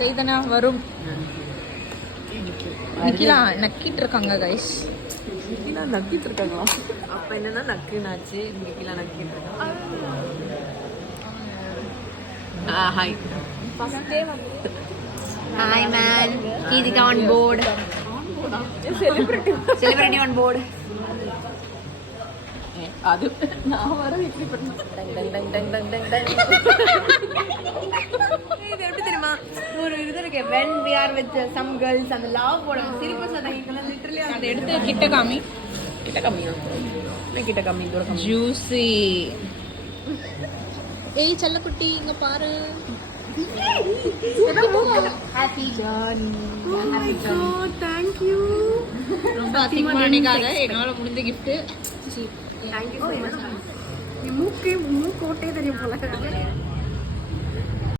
செய்தனா வரும். நிக்கிலா நக்கிட்டு இருக்காங்க கைஸ். நிக்கிலா நக்கிட்டு இருக்காங்களா? அப்ப என்னன்னா நக்குனாச்சு. நிக்கிலா நக்கிட்டு இருக்காங்க. ஹாய். ஃபர்ஸ்ட் டே வந்து Hi man, Keithika on board. Celebrity on board. அது நான் வர இப்படி பண்ணேன். இது எப்படி தெரியுமா? ஒரு இது இருக்கு. When we are with some girls and love போட சிரிப்பு சத்தம் லிட்டரலி அதை எடுத்து கிட்ட காமி. கிட்ட கம்மியா? நான் கிட்ட கம்மி தூரம் கம்மி. ஜூசி. ஏய் செல்லக்குட்டி இங்க பாரு. Happy journey. Oh my god, thank you. ரொம்ப அதிகமா நினைக்காத. என்னால முடிஞ்ச gift. Thank you so much. மூக்கோட்டே தெரியும் போல.